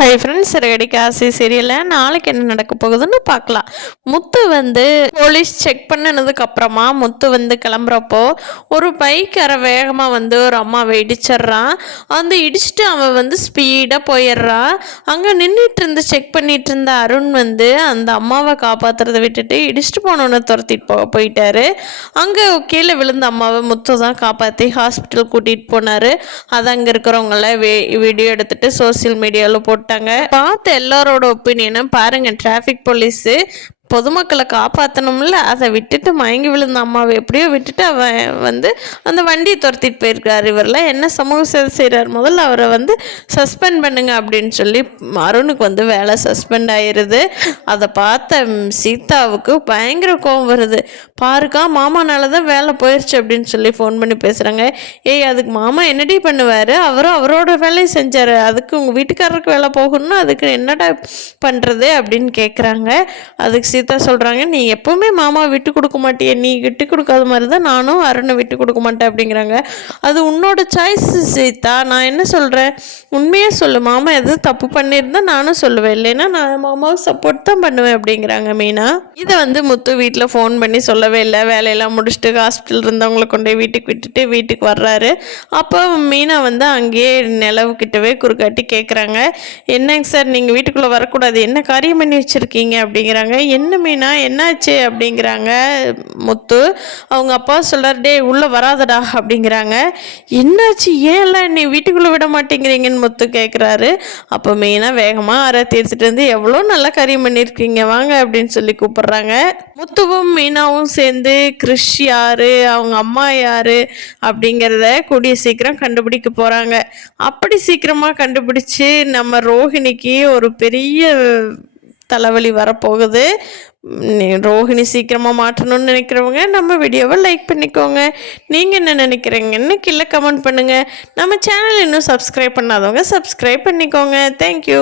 Hi friends, ready Kashi சீரியலில் நாளைக்கு என்ன நடக்க போகுதுன்னு பார்க்கலாம். முத்து வந்து போலீஸ் செக் பண்ணினதுக்கு அப்புறமா முத்து வந்து கிளம்புறப்போ ஒரு பைக்கார வேகமாக வந்து ஒரு அம்மாவை இடிச்சிட்றான். அந்த இடிச்சுட்டு அவன் வந்து ஸ்பீடாக போயிடுறான். அங்கே நின்றுட்டு இருந்து செக் பண்ணிட்டு இருந்த அருண் வந்து அந்த அம்மாவை காப்பாற்றுறதை விட்டுட்டு இடிச்சுட்டு போனோன்னு துரத்திட்டு போயிட்டாரு. அங்கே கீழே விழுந்த அம்மாவை முத்து தான் காப்பாற்றி ஹாஸ்பிட்டல் கூட்டிகிட்டு போனார். அது அங்கே இருக்கிறவங்கள வீடியோ எடுத்துகிட்டு சோசியல் மீடியாவில் போட்டாங்க. பார்த்த எல்லாரோட ஒப்பீனியனும் பாருங்க. டிராஃபிக் போலீஸு பொதுமக்களை காப்பாற்றணும்ல, அதை விட்டுட்டு மயங்கி விழுந்த அம்மாவை எப்படியோ விட்டுட்டு அவன் வந்து அந்த வண்டியை துரத்திட்டு போயிருக்கார். இவரெல்லாம் என்ன சமூக சேவை செய்கிறார்? முதல்ல அவரை வந்து சஸ்பெண்ட் பண்ணுங்க அப்படின்னு சொல்லி அருணுக்கு வந்து வேலை சஸ்பெண்ட் ஆயிடுது. அதை பார்த்த சீதாவுக்கு பயங்கர கோவம் வருது. பாருக்கா, மாமானால தான் வேலை போயிடுச்சு அப்படின்னு சொல்லி ஃபோன் பண்ணி பேசுகிறாங்க. ஏய், அதுக்கு மாமா என்னடி பண்ணுவார்? அவரும் அவரோட வேலையை செஞ்சார். அதுக்கு உங்கள் வீட்டுக்காரருக்கு வேலை போகணும்னா அதுக்கு என்னடா பண்ணுறது அப்படின்னு கேட்குறாங்க. அதுக்கு சீதா சொல்கிறாங்க, நீ எப்போவுமே மாமா விட்டு கொடுக்க மாட்டிய, நீ விட்டு கொடுக்காத மாதிரி தான் நானும் அருணை விட்டு கொடுக்க மாட்டேன் அப்படிங்கிறாங்க. அது உன்னோட சாய்ஸ் சீதா, நான் என்ன சொல்கிறேன், உண்மையாக சொல்லு. மாமா எதுவும் தப்பு பண்ணியிருந்தா நானும் சொல்லுவேன், இல்லைன்னா நான் மாமாவுக்கு சப்போர்ட் தான் பண்ணுவேன் அப்படிங்கிறாங்க மீனா. இதை வந்து முத்து வீட்டில் ஃபோன் பண்ணி சொல்லவே இல்லை. வேலையெல்லாம் முடிச்சுட்டு ஹாஸ்பிட்டல் இருந்தவங்களை கொண்டு வீட்டுக்கு விட்டுட்டு வீட்டுக்கு வர்றாரு. அப்போ மீனா வந்து அங்கேயே நிலவுக்கிட்டவே குறுக்காட்டி கேட்குறாங்க, என்னங்க சார் நீங்கள் வீட்டுக்குள்ளே வரக்கூடாது, என்ன காரியம் பண்ணி வச்சுருக்கீங்க அப்படிங்கிறாங்க. என்ன மீனா, என்னாச்சு அப்படிங்கிறாங்க முத்து. அவங்க அப்பா சொல்கிறார், டே உள்ளே வராதடா அப்படிங்கிறாங்க. என்னாச்சு, ஏன்லாம் நீ வீட்டுக்குள்ளே விட மாட்டேங்கிறீங்கன்னு முத்து கேட்குறாரு. அப்போ மீனா வேகமாக ஆரத்தி எடுத்துகிட்டு வந்து, எவ்வளோ நல்லா காரியம் பண்ணியிருக்கீங்க, வாங்க அப்படின்னு சொல்லி கூப்பிட்றாங்க. முத்துவும் மீனாவும் சேர்ந்து கிறிஷ் யாரு, அவங்க அம்மா யாரு அப்படிங்கிறத கூடிய சீக்கிரம் கண்டுபிடிக்க போகிறாங்க. அப்படி சீக்கிரமாக கண்டுபிடிச்சி நம்ம ரோஹிணிக்கு ஒரு பெரிய தலைவலி வரப்போகுது. ரோஹிணி சீக்கிரமாக மாற்றணும்னு நினைக்கிறவங்க நம்ம வீடியோவை லைக் பண்ணிக்கோங்க. நீங்கள் என்ன நினைக்கிறீங்கன்னு கீழே கமெண்ட் பண்ணுங்கள். நம்ம சேனல் இன்னும் சப்ஸ்கிரைப் பண்ணாதவங்க சப்ஸ்கிரைப் பண்ணிக்கோங்க. தேங்க்யூ.